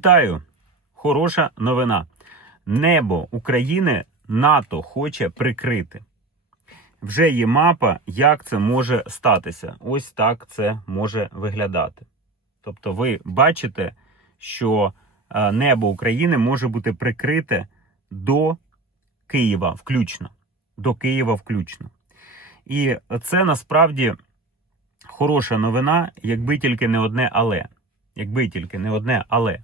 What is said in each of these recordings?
Вітаю! Хороша новина. Небо України НАТО хоче прикрити. Вже є мапа, як це може статися. Ось так це може виглядати. Тобто, ви бачите, що е, небо України може бути прикрите до Києва включно. До Києва включно. І це насправді хороша новина, якби тільки не одне але. Якби тільки не одне але.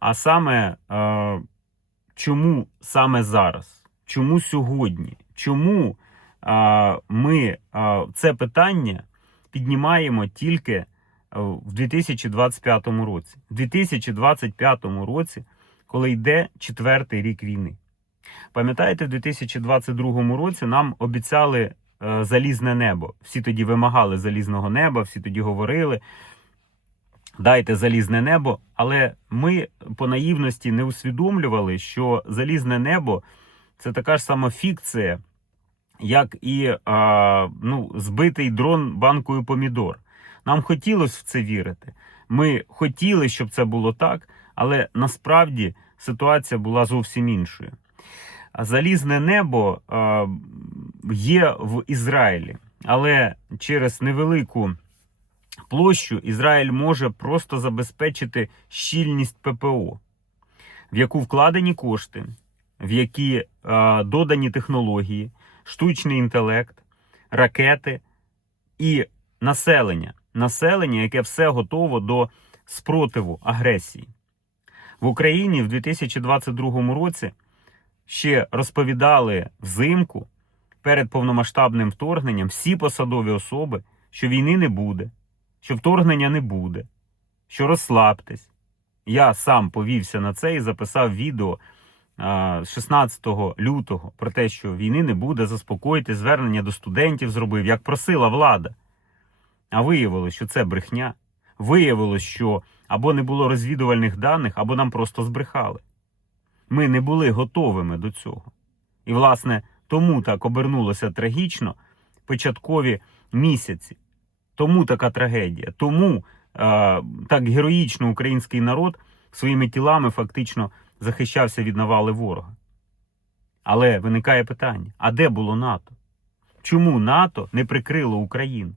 А саме, е, чому саме зараз? Чому сьогодні? Чому е, ми е, це питання піднімаємо тільки е, в 2025 році? В 2025 році, коли йде четвертий рік війни. Пам'ятаєте, в 2022 році нам обіцяли е, залізне небо. Всі тоді вимагали залізного неба, всі тоді говорили. Дайте залізне небо, але ми по наївності не усвідомлювали, що залізне небо це така ж сама фікція, як і а, ну, збитий дрон банкою помідор. Нам хотілося в це вірити. Ми хотіли, щоб це було так, але насправді ситуація була зовсім іншою. Залізне небо а, є в Ізраїлі, але через невелику площу Ізраїль може просто забезпечити щільність ППО, в яку вкладені кошти, в які е, додані технології, штучний інтелект, ракети і населення. Населення, яке все готово до спротиву агресії. В Україні в 2022 році ще розповідали взимку перед повномасштабним вторгненням всі посадові особи, що війни не буде що вторгнення не буде, що розслабтесь. Я сам повівся на це і записав відео а, 16 лютого про те, що війни не буде, заспокоїти, звернення до студентів зробив, як просила влада. А виявилось, що це брехня. Виявилось, що або не було розвідувальних даних, або нам просто збрехали. Ми не були готовими до цього. І, власне, тому так обернулося трагічно початкові місяці. Тому така трагедія. Тому е, так героїчно український народ своїми тілами фактично захищався від навали ворога. Але виникає питання: а де було НАТО? Чому НАТО не прикрило Україну?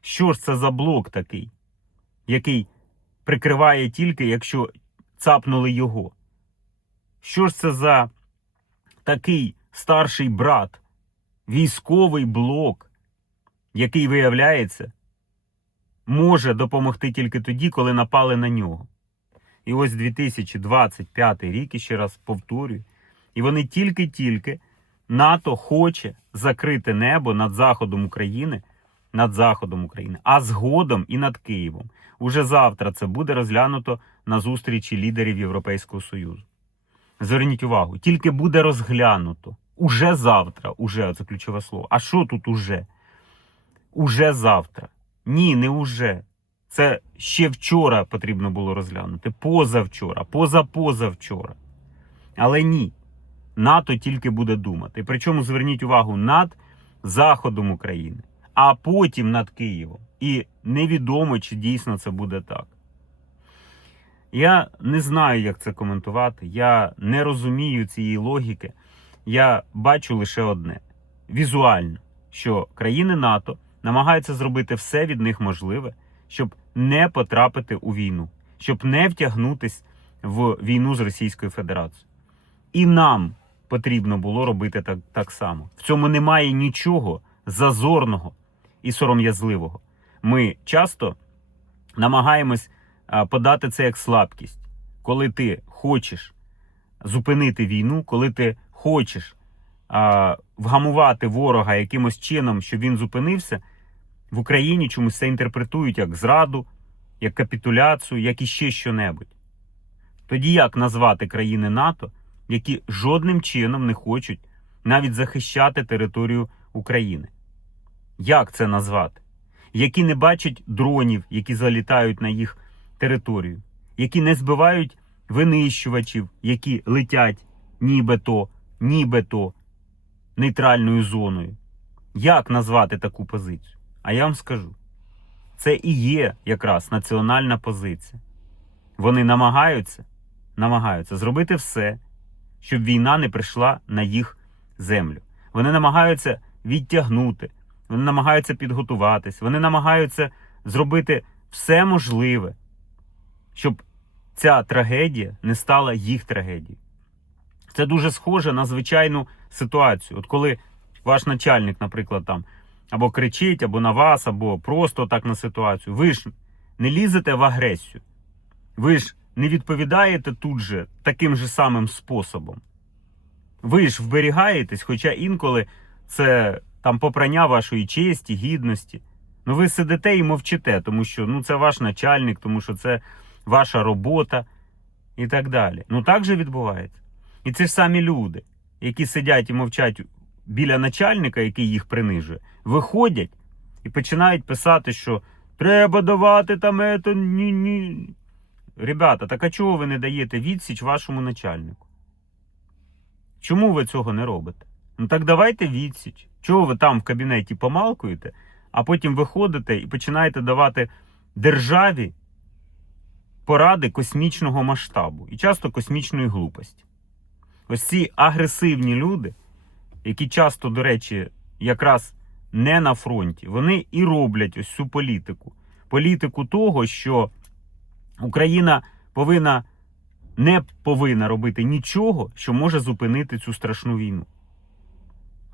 Що ж це за блок такий, який прикриває тільки, якщо цапнули його? Що ж це за такий старший брат, військовий блок, який виявляється? Може допомогти тільки тоді, коли напали на нього. І ось 2025 рік, і ще раз повторюю, і вони тільки-тільки НАТО хоче закрити небо над заходом України, над заходом України, а згодом і над Києвом. Уже завтра це буде розглянуто на зустрічі лідерів Європейського Союзу. Зверніть увагу, тільки буде розглянуто. Уже завтра, уже це ключове слово. А що тут уже? Уже завтра. Ні, не уже. Це ще вчора потрібно було розглянути. Позавчора, позапозавчора. Але ні. НАТО тільки буде думати. Причому зверніть увагу над Заходом України, а потім над Києвом. І невідомо, чи дійсно це буде так. Я не знаю, як це коментувати. Я не розумію цієї логіки. Я бачу лише одне: візуально, що країни НАТО намагаються зробити все від них можливе, щоб не потрапити у війну, щоб не втягнутись в війну з Російською Федерацією. І нам потрібно було робити так, так само. В цьому немає нічого зазорного і сором'язливого. Ми часто намагаємось подати це як слабкість, коли ти хочеш зупинити війну, коли ти хочеш вгамувати ворога якимось чином, щоб він зупинився, в Україні чомусь це інтерпретують як зраду, як капітуляцію, як іще що-небудь. Тоді як назвати країни НАТО, які жодним чином не хочуть навіть захищати територію України? Як це назвати? Які не бачать дронів, які залітають на їх територію, які не збивають винищувачів, які летять нібито, нібито нейтральною зоною. Як назвати таку позицію? А я вам скажу: це і є якраз національна позиція. Вони намагаються намагаються зробити все, щоб війна не прийшла на їх землю. Вони намагаються відтягнути, вони намагаються підготуватись, вони намагаються зробити все можливе, щоб ця трагедія не стала їх трагедією. Це дуже схоже на звичайну ситуацію. От коли ваш начальник, наприклад, там або кричить, або на вас, або просто так на ситуацію, ви ж не лізете в агресію. Ви ж не відповідаєте тут же таким же самим способом. Ви ж вберігаєтесь, хоча інколи це там попрання вашої честі, гідності. Ну ви сидите і мовчите, тому що ну, це ваш начальник, тому що це ваша робота і так далі. Ну так же відбувається. І це ж самі люди, які сидять і мовчать біля начальника, який їх принижує, виходять і починають писати, що треба давати там ето, ні, ні. Ребята, так а чого ви не даєте відсіч вашому начальнику? Чому ви цього не робите? Ну так давайте відсіч. Чого ви там в кабінеті помалкуєте, а потім виходите і починаєте давати державі поради космічного масштабу і часто космічної глупості. Ось ці агресивні люди, які часто, до речі, якраз не на фронті, вони і роблять ось цю політику. Політику того, що Україна повинна не повинна робити нічого, що може зупинити цю страшну війну.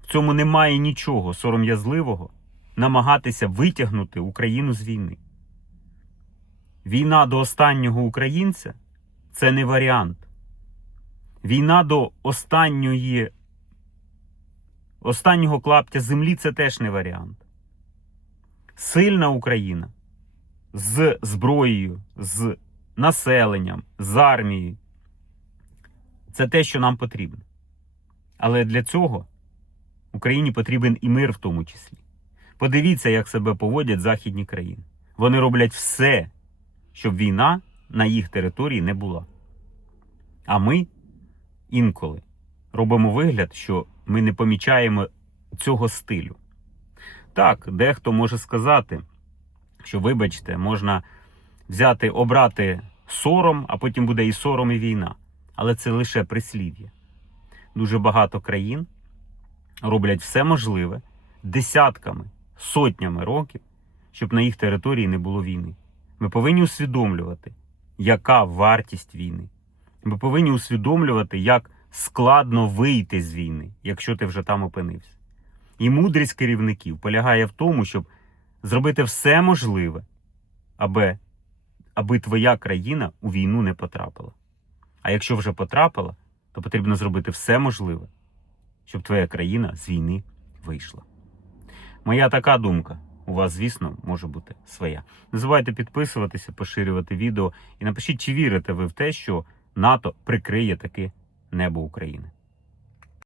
В цьому немає нічого сором'язливого намагатися витягнути Україну з війни. Війна до останнього українця це не варіант. Війна до останньої, останнього клаптя землі це теж не варіант. Сильна Україна з зброєю, з населенням, з армією. Це те, що нам потрібно. Але для цього Україні потрібен і мир в тому числі. Подивіться, як себе поводять західні країни. Вони роблять все, щоб війна на їх території не була. А ми інколи робимо вигляд, що ми не помічаємо цього стилю. Так, дехто може сказати, що, вибачте, можна взяти, обрати сором, а потім буде і сором, і війна. Але це лише прислів'я. Дуже багато країн роблять все можливе десятками, сотнями років, щоб на їх території не було війни. Ми повинні усвідомлювати, яка вартість війни. Ми повинні усвідомлювати, як складно вийти з війни, якщо ти вже там опинився. І мудрість керівників полягає в тому, щоб зробити все можливе, аби, аби твоя країна у війну не потрапила. А якщо вже потрапила, то потрібно зробити все можливе, щоб твоя країна з війни вийшла. Моя така думка. У вас, звісно, може бути своя. Не забувайте підписуватися, поширювати відео і напишіть, чи вірите ви в те, що НАТО прикриє таки небо України.